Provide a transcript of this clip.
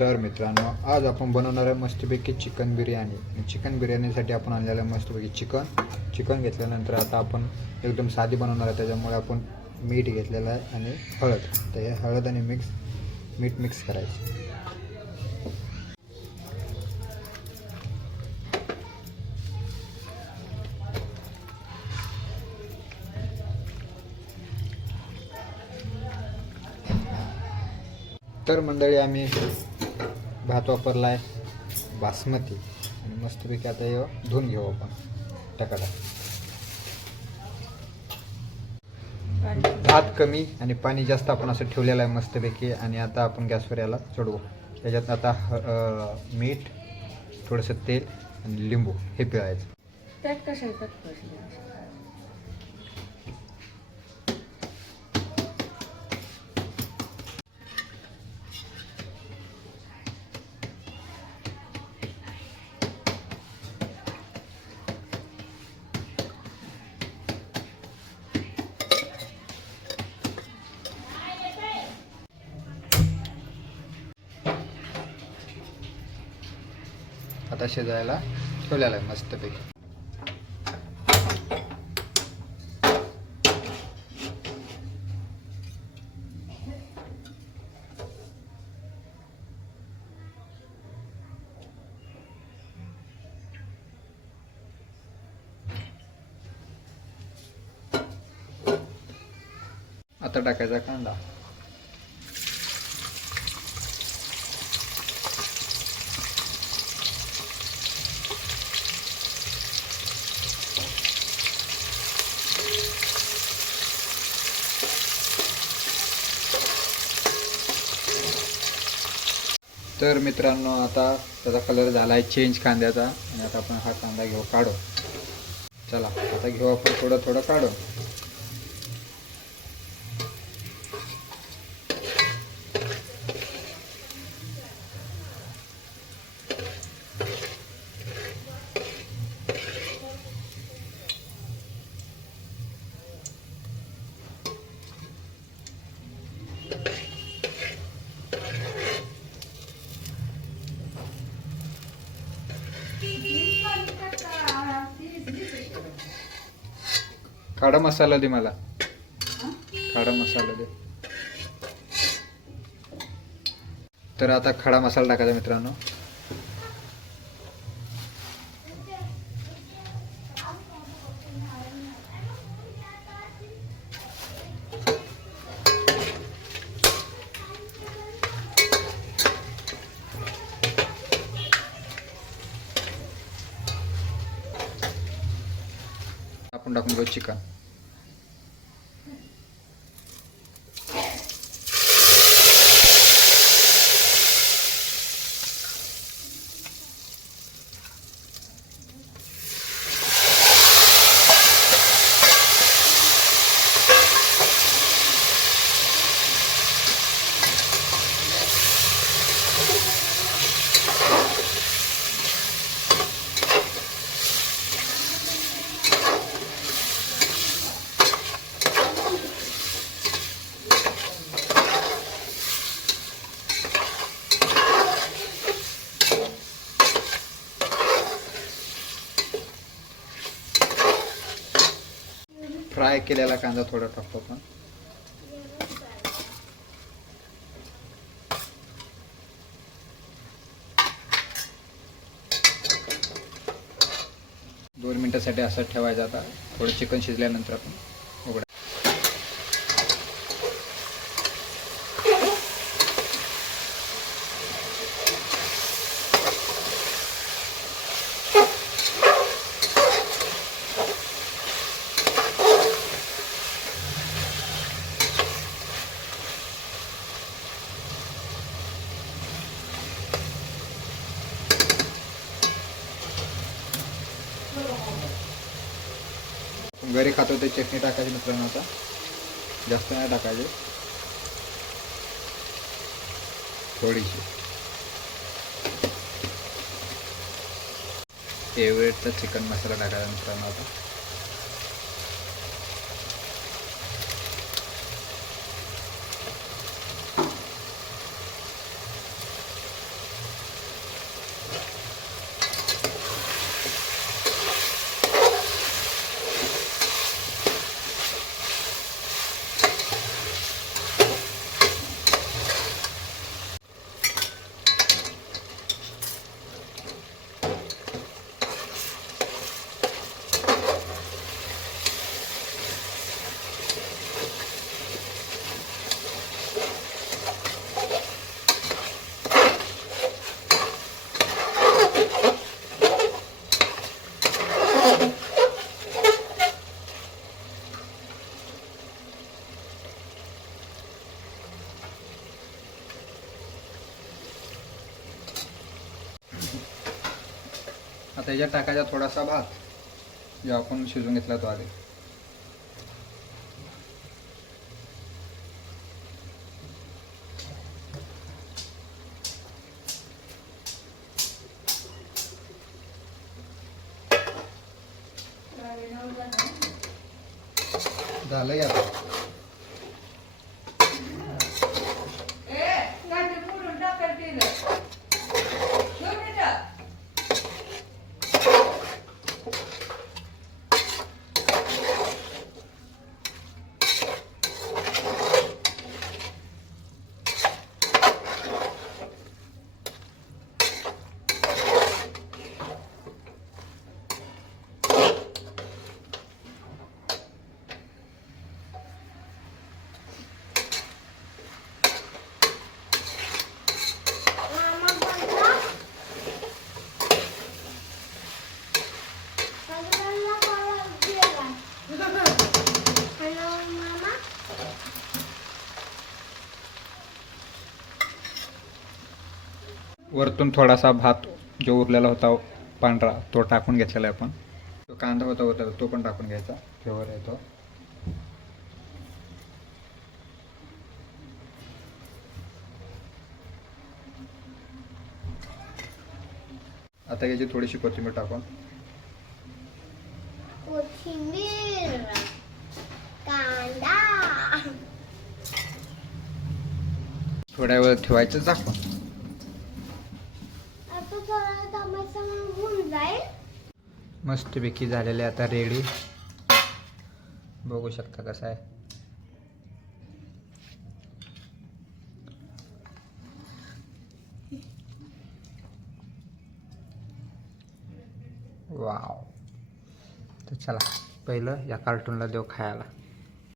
तर मित्रांनो, आज आपण बनवणार आहे मस्तपैकी चिकन बिर्याणी. चिकन बिर्याणीसाठी आपण आणलेलं आहे मस्तपैकी चिकन घेतल्यानंतर आता आपण एकदम साधी बनवणार आहे. त्याच्यामुळे आपण मीठ घेतलेलं आहे आणि हळद. तर हे हळद आणि मीठ मिक्स करायचं. तर मंडळी, आम्ही भात वापरला आहे बासमती आणि मस्तपैकी आता हे धुवून घेऊ आपण टाकायला. भात कमी आणि पाणी जास्त आपण असं ठेवलेलं आहे मस्तपैकी. आणि आता आपण गॅसवर याला चढवू. त्याच्यात आता मीठ, थोडंसं तेल आणि लिंबू हे पिळायचं. त्यात कशा येतात? आता शिजायला ठेवलेला आहे मस्तपैकी. आता टाकायचा कांदा. तर मित्रांनो, आता त्याचा कलर झाला आहे चेंज कांद्याचा. आणि आता आपण हा कांदा घेऊ काढू. चला आता घेऊ आपण थोडं थोडं काढून. खडा मसाला दे मला. खडा मसाला दे. तर आता खडा मसाला टाकायचा मित्रांनो. आपण टाकून घेऊ चिकन. फ्राय केलेला कांदा थोडा टाकतो आपण. दोन मिनिटासाठी असं ठेवायचं. आता थोडं चिकन शिजल्यानंतर आपण उघडा. घरी खातो ते चटणी टाकायची मित्रांनो. आता जास्त नाही टाकायची, थोडीशी. फेवरेटचा चिकन मसाला टाकायचा मित्रांनो. आता आता याच्यात टाकायचा थोडासा भात जो आपण शिजवून घेतला तो आधी. झालंय आता. वरतून थोडासा भात जो उरलेला होता पांढरा तो टाकून घेतलेला आहे आपण. तो कांदा होता तो पण टाकून घ्यायचा. फ्लेवर येतो. आता याची थोडीशी कोथिंबीर टाकून कांदा थोड्या वेळ ठेवायचं झाकून. मस्तपैकी झालेले आता रेडी. बघू शकता कसं आहे. वाव. तर चला पहिलं या कार्टूनला देऊ खायला.